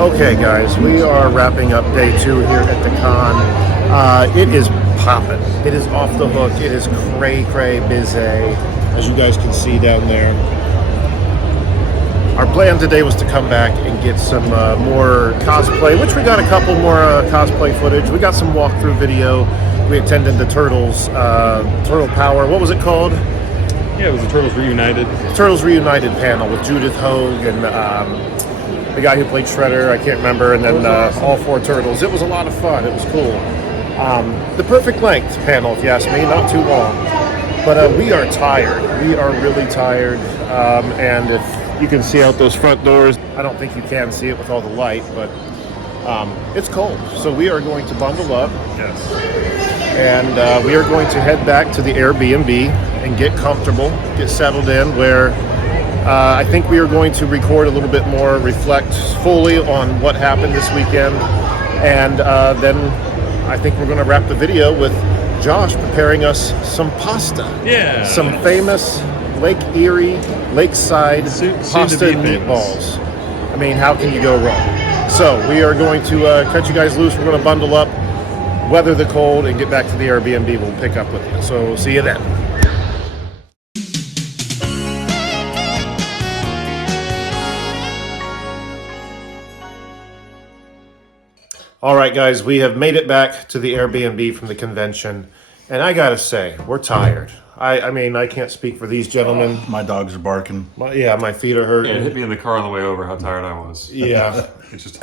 Okay, guys, we are wrapping up day 2 here at the con. It is popping. It is off the hook. It is cray busy, as you guys can see down there. Our plan today was to come back and get some more cosplay, which we got a couple more cosplay footage. We got some walkthrough video. We attended the Turtles, Turtle Power. What was it called? Yeah, it was the Turtles Reunited. Turtles Reunited panel with Judith Hogue and the guy who played Shredder, I can't remember, and then all 4 Turtles. It was a lot of fun. It was cool. The perfect length panel, if you ask me, not too long. But we are tired. We are really tired. And if you can see out those front doors, I don't think you can see it with all the light, but it's cold. So we are going to bundle up. Yes. And we are going to head back to the Airbnb and get comfortable, get settled in, where I think we are going to record a little bit more, reflect fully on what happened this weekend, and then I think we're going to wrap the video with Josh preparing us some pasta. Yeah. Some famous Lake Erie, lakeside pasta and meatballs. I mean, how can you go wrong? So we are going to cut you guys loose. We're going to bundle up, weather the cold, and get back to the Airbnb. We'll pick up with you. So see you then. All right, guys, we have made it back to the Airbnb from the convention, and I gotta say, we're tired. I mean, I can't speak for these gentlemen. My dogs are barking. My feet are hurting. Yeah, it hit me in the car on the way over how tired I was. Yeah. It's just...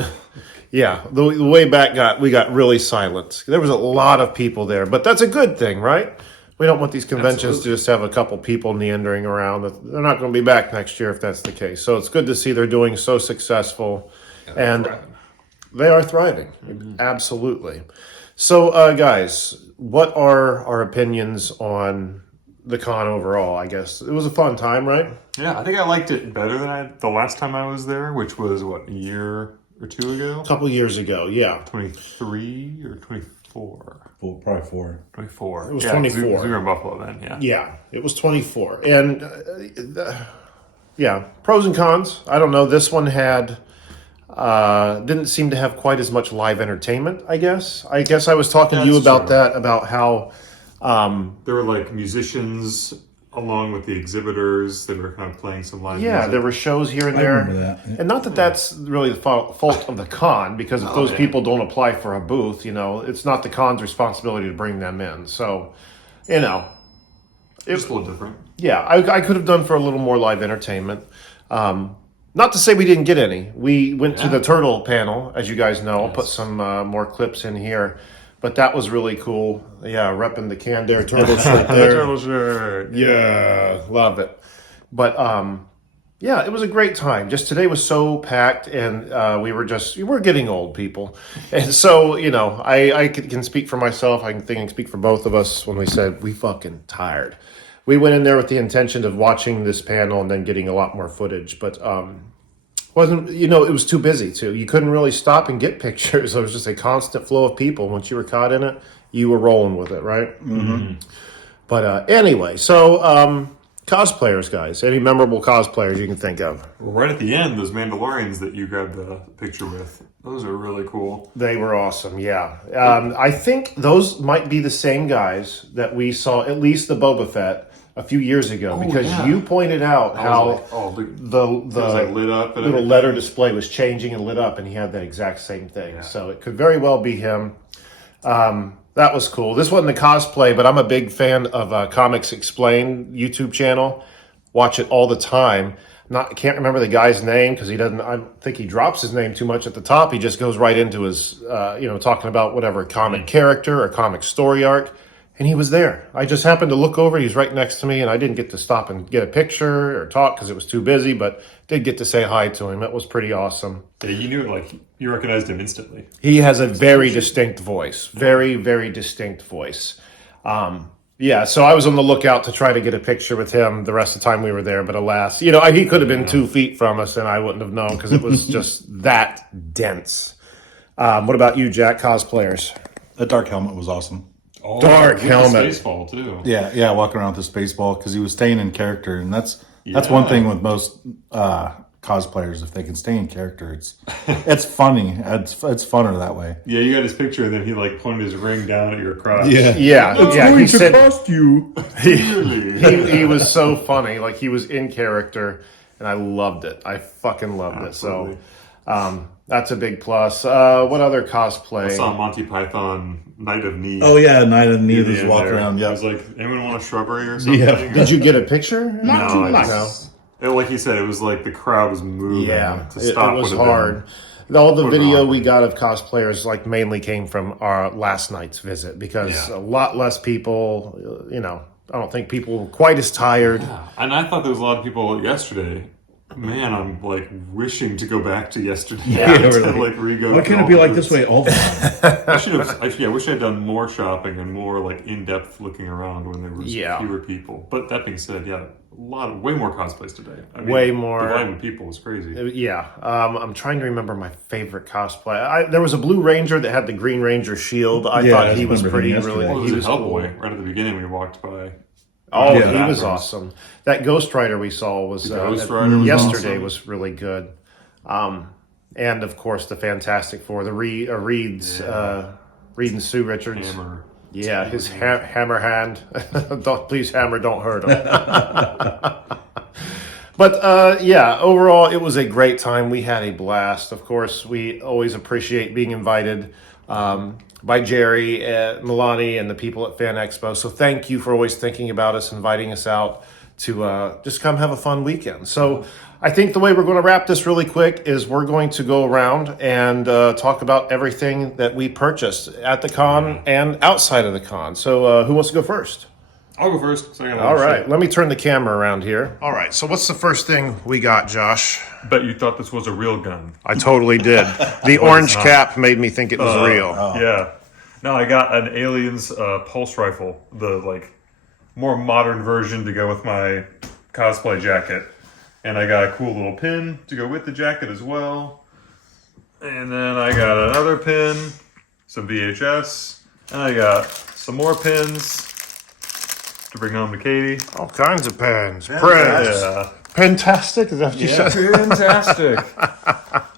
Yeah, the way back we got really silent. There was a lot of people there, but that's a good thing, right? We don't want these conventions to just have a couple people meandering around. They're not going to be back next year if that's the case. So it's good to see they're doing so successful, and they are thriving. Mm-hmm. Absolutely. So, guys, what are our opinions on the con overall? I guess it was a fun time, right? Yeah, I think I liked it better than the last time I was there, which was, what, a year or 2 ago? A couple years ago, yeah. 23 or 24? Well, probably 4. 24. It was 24. We were in Buffalo then, yeah. Yeah, it was 24. And, pros and cons. I don't know. This one had... didn't seem to have quite as much live entertainment, I guess. I was talking to you about that, about how... there were like musicians along with the exhibitors that were kind of playing some live music. There were shows here and there. I remember that. Yeah. And not that that's really the fault of the con, because if those people don't apply for a booth, it's not the con's responsibility to bring them in. So, it's a little different. Yeah, I could have done for a little more live entertainment. Not to say we didn't get any. We went to the Turtle panel, as you guys know. I'll put some more clips in here. But that was really cool. Yeah, repping the Candair Turtle shirt there. Turtle shirt. Yeah, love it. But, it was a great time. Just today was so packed, and we're getting old, people. And so, I can speak for myself. I can speak for both of us when we said we fucking tired. We went in there with the intention of watching this panel and then getting a lot more footage, but it was too busy too. You couldn't really stop and get pictures. There was just a constant flow of people. Once you were caught in it, you were rolling with it, right? Mm-hmm. But anyway, so cosplayers, guys. Any memorable cosplayers you can think of? Well, right at the end, those Mandalorians that you grabbed the picture with, those are really cool. They were awesome, yeah. I think those might be the same guys that we saw, at least the Boba Fett, a few years ago, because you pointed out how the lit up and little letter display was changing and lit up, and he had that exact same thing. Yeah. So it could very well be him. That was cool. This wasn't a cosplay, but I'm a big fan of Comics Explained YouTube channel. Watch it all the time. Can't remember the guy's name because he doesn't. I think he drops his name too much at the top. He just goes right into his, talking about whatever comic character or comic story arc. And he was there. I just happened to look over. He's right next to me, and I didn't get to stop and get a picture or talk because it was too busy, but did get to say hi to him. It was pretty awesome. Yeah, you knew, you recognized him instantly. He has a very distinct voice. Very, very distinct voice. So I was on the lookout to try to get a picture with him the rest of the time we were there, but alas, he could have been 2 feet from us, and I wouldn't have known because it was just that dense. What about you, Jack, cosplayers? That dark helmet was awesome. Oh, dark helmet. Spaceball too. Yeah, walking around with the Spaceball because he was staying in character, and that's one thing with most cosplayers if they can stay in character. It's funny. It's funner that way. Yeah, you got his picture, and then he like pointed his ring down at your crotch. Yeah. Going He to said cost you. he was so funny. Like he was in character, and I loved it. I fucking loved Absolutely. it. So that's a big plus. What other cosplay? I saw Monty Python Night of Need. Oh yeah, Night of Need is in walking there. around. Yeah. I was like, anyone want a shrubbery or something? Yeah. Did you get a picture? Not too much. No. Like he said, it was like the crowd was moving. Yeah, to stop it was would have hard. been- All the would have video been we got of cosplayers like mainly came from our last night's visit because a lot less people. You know, I don't think people were quite as tired. And I thought there was a lot of people yesterday. Man, I'm like wishing to go back to yesterday. To like re-go. Why can't it be like this way all the time? I wish I'd done more shopping and more like in-depth looking around when there was fewer people. But that being said, way more cosplays today. I mean, Way more. The volume of people was crazy. Yeah, I'm trying to remember my favorite cosplay. There was a Blue Ranger that had the Green Ranger shield. I thought he was pretty really. Well, He was was a cool. Hellboy right at the beginning. We walked by. Oh, Yeah, he that was awesome. That Ghost Rider we saw was The Ghost Rider was yesterday awesome. was really good. And of course the Fantastic Four, the Reed and Sue Richards. Hammer. Yeah, his hammer hand. Please, hammer, don't hurt him. But overall, it was a great time. We had a blast. Of course, we always appreciate being invited by Jerry, Milani, and the people at Fan Expo. So thank you for always thinking about us, inviting us out to just come have a fun weekend. So I think the way we're going to wrap this really quick is we're going to go around and talk about everything that we purchased at the con and outside of the con. So who wants to go first? I'll go first. All right, let me turn the camera around here. All right, so what's the first thing we got, Josh? Bet you thought this was a real gun. I totally did. The orange cap made me think it was real. Yeah. No, I got an Aliens pulse rifle, the like more modern version to go with my cosplay jacket. And I got a cool little pin to go with the jacket as well. And then I got another pin, some VHS, and I got some more pins to bring home to Katie. All kinds of pins. Yeah. Fantastic, is that what you said? Fantastic.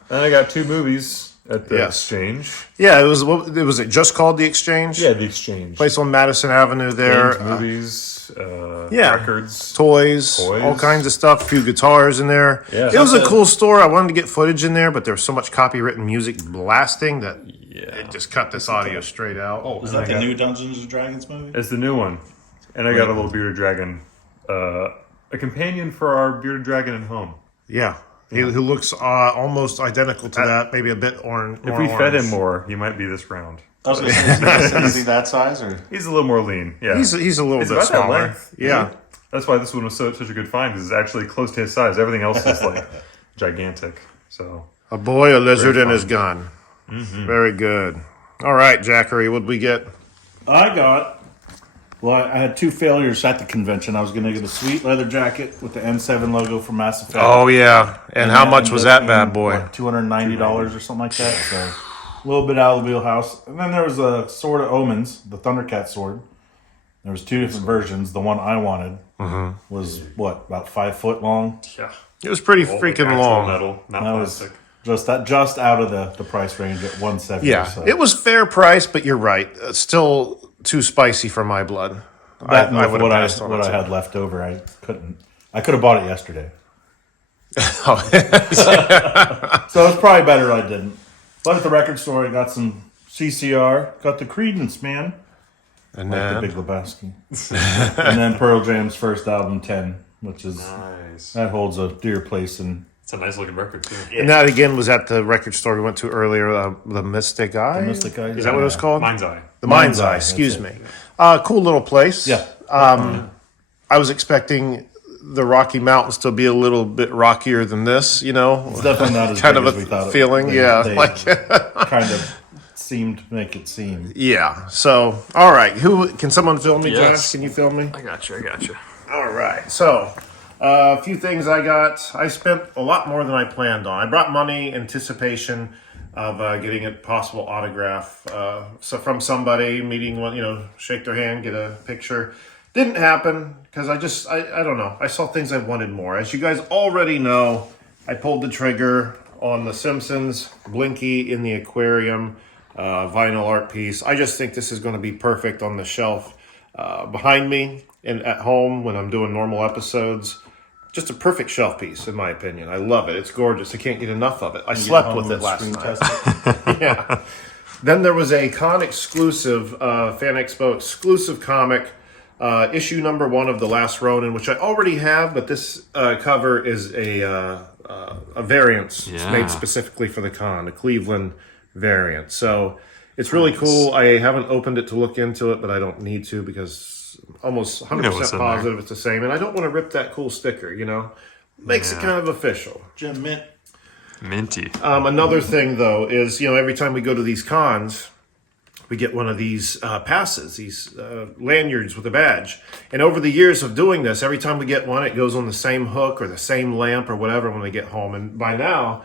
And I got 2 movies at the exchange. Yeah, was it just called The Exchange? Yeah, The Exchange. Place on Madison Avenue there. Games, movies, records. Toys, all kinds of stuff, a few guitars in there. Yeah. It was a cool store. I wanted to get footage in there, but there was so much copywritten music blasting that it just cut this audio straight out. Oh, is that the new Dungeons and Dragons movie? It's the new one. And I got a little bearded dragon, a companion for our bearded dragon at home. Yeah. Who looks almost identical to that, maybe a bit orange. If we fed him more, he might be this round. I was gonna say, is he that size or? He's a little more lean. Yeah, He's a little bit about that smaller. length. Yeah. That's why this one was such a good find, because it's actually close to his size. Everything else is like gigantic. So A boy, a lizard, and his fun. gun. Mm-hmm. Very good. All right, Jackery, what'd we get? I had 2 failures at the convention. I was going to get a sweet leather jacket with the N7 logo from Mass Effect. Oh, yeah. And how much was that bad boy? What, $290 or something like that. So a little bit out of the wheelhouse. And then there was a Sword of Omens, the Thundercat sword. There was 2 different versions. The one I wanted was, about 5 foot long? Yeah. It was pretty freaking long. Metal, not That plastic. was just out of the price range at $170. Yeah, so. it was fair price, but you're right. Still too spicy for my blood. That I and would what have I passed on it. had left over, I couldn't. I could have bought it yesterday. Oh. So it's probably better I didn't. But at the record store, I got some CCR, got the Creedence, man. And like then the Big Lebowski. And then Pearl Jam's first album, 10, which is nice. That holds a dear place in. It's a nice looking record too. And that again was at the record store we went to earlier, the Mystic Eye. The Mystic Eye, Is that what it was called? Mind's Eye. The Mind's Eye. Excuse me. Cool little place. Yeah. I was expecting the Rocky Mountains to be a little bit rockier than this. You know, It's definitely not as kind big of as we a thought. feeling. They Like kind of seemed to make it seem. yeah. So all right, can someone film me, Yes. Josh? Can you film me? I got you. All right. So, a few things I got. I spent a lot more than I planned on. I brought money, anticipation of getting a possible autograph from somebody, meeting one, shake their hand, get a picture. Didn't happen because I don't know. I saw things I wanted more. As you guys already know, I pulled the trigger on the Simpsons, Blinky in the aquarium, vinyl art piece. I just think this is going to be perfect on the shelf behind me and at home when I'm doing normal episodes. Just a perfect shelf piece, in my opinion. I love it. It's gorgeous. I can't get enough of it. I slept with it last night. Yeah. Then there was a con exclusive, Fan Expo exclusive comic, issue number 1 of The Last Ronin, which I already have, but this cover is a variance. It's made specifically for the con, a Cleveland variant. So it's really cool. I haven't opened it to look into it, but I don't need to because I'm almost 100% positive it's the same. And I don't want to rip that cool sticker, you know? Makes it kind of official. Jim Mint. Minty. Another thing, though, is, you know, every time we go to these cons, we get one of these passes, these lanyards with a badge. And over the years of doing this, every time we get one, it goes on the same hook or the same lamp or whatever when we get home. And by now,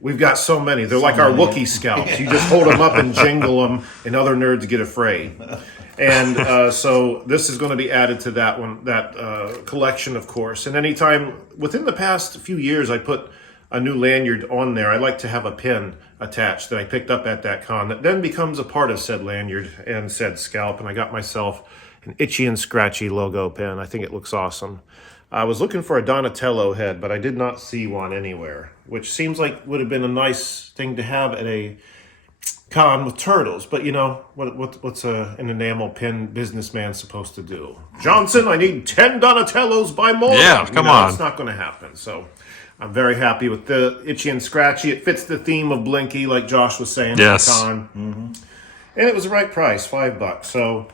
we've got so many. They're like our Wookiee scalps. You just hold them up and jingle them, and other nerds get afraid. And so this is going to be added to that one, that collection, of course. And anytime, within the past few years, I put a new lanyard on there. I like to have a pin attached that I picked up at that con that then becomes a part of said lanyard and said scalp. And I got myself an Itchy and Scratchy logo pin. I think it looks awesome. I was looking for a Donatello head, but I did not see one anywhere, which seems like would have been a nice thing to have at a con with turtles. But you know, what's an enamel pin businessman supposed to do? Johnson, I need 10 Donatellos by morning. Yeah, come on. It's not going to happen. So I'm very happy with the Itchy and Scratchy. It fits the theme of Blinky, like Josh was saying. Yes. At the con. And it was the right price, $5. So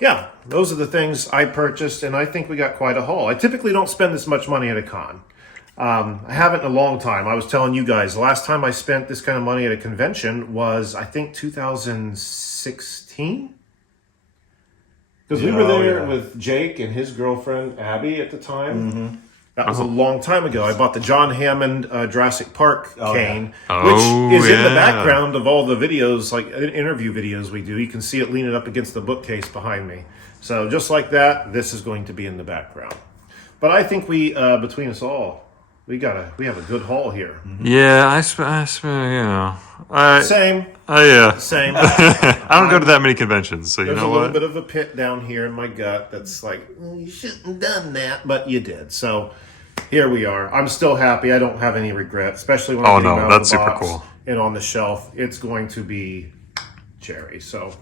yeah, those are the things I purchased, and I think we got quite a haul. I typically don't spend this much money at a con. I haven't in a long time. I was telling you guys, the last time I spent this kind of money at a convention was, I think, 2016? Because we were there with Jake and his girlfriend, Abby, at the time. That was a long time ago. I bought the John Hammond Jurassic Park cane, which is in the background of all the videos, like interview videos we do. You can see it leaning up against the bookcase behind me. So just like that, this is going to be in the background. But I think we, between us all, we have a good haul here. Yeah, I you know. Same. Same. I don't go to that many conventions, so you know what? There's a little bit of a pit down here in my gut that's like, you shouldn't have done that, but you did. So here we are. I'm still happy. I don't have any regret, especially when I came out of the box cool. And on the shelf. It's going to be cherry. So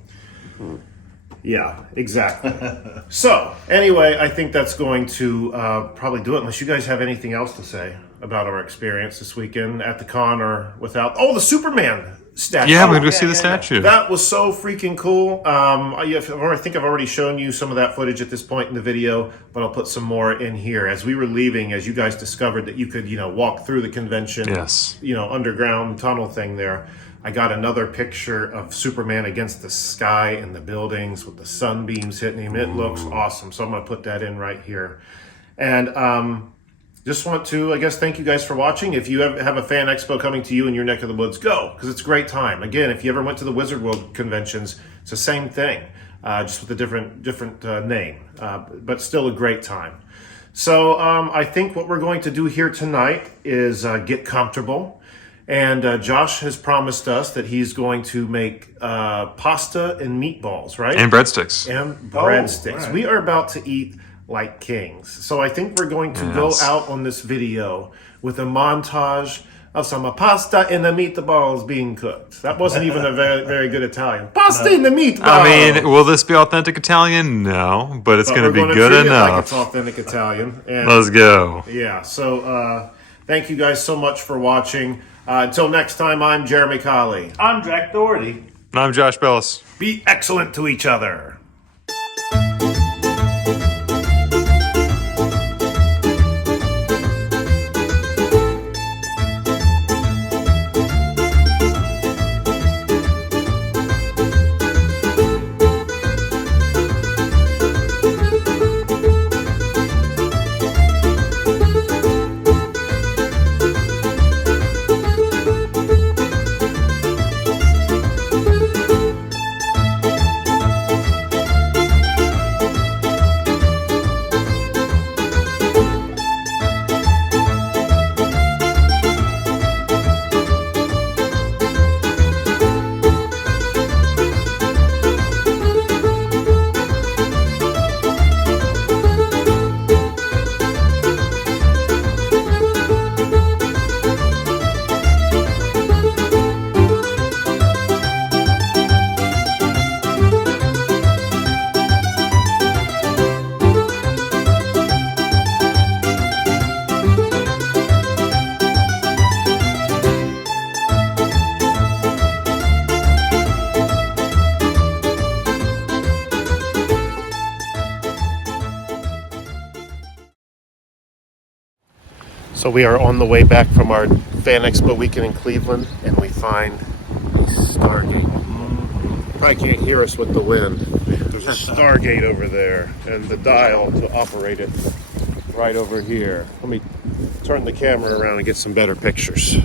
yeah, exactly. So anyway, I think that's going to probably do it, unless you guys have anything else to say about our experience this weekend at the con or without. Oh, the Superman statue. Yeah, we're going to go see the statue. That was so freaking cool. I think I've already shown you some of that footage at this point in the video, but I'll put some more in here. As we were leaving, as you guys discovered that you could, you know, walk through the convention, you know, underground tunnel thing there, I got another picture of Superman against the sky and the buildings with the sunbeams hitting him. It looks awesome. So I'm going to put that in right here. And just want to, I guess, thank you guys for watching. If you have a Fan Expo coming to you in your neck of the woods, go, because it's a great time. Again, if you ever went to the Wizard World conventions, it's the same thing, just with a different name, but still a great time. So I think what we're going to do here tonight is get comfortable. And Josh has promised us that he's going to make pasta and meatballs, right? And breadsticks. And breadsticks. Right. We are about to eat like kings. So I think we're going to go out on this video with a montage of some pasta and the meatballs being cooked. That wasn't even a very, very good Italian. Pasta and the meatballs! I mean, will this be authentic Italian? No, but it's going to be good enough. Like it's authentic Italian. And let's go. Yeah, so thank you guys so much for watching. Until next time, I'm Jeremy Colley. I'm Jack Doherty. And I'm Josh Bellis. Be excellent to each other. So we are on the way back from our Fan Expo weekend in Cleveland, and we find a Stargate. You probably can't hear us with the wind. There's a Stargate over there, and the dial to operate it right over here. Let me turn the camera around and get some better pictures.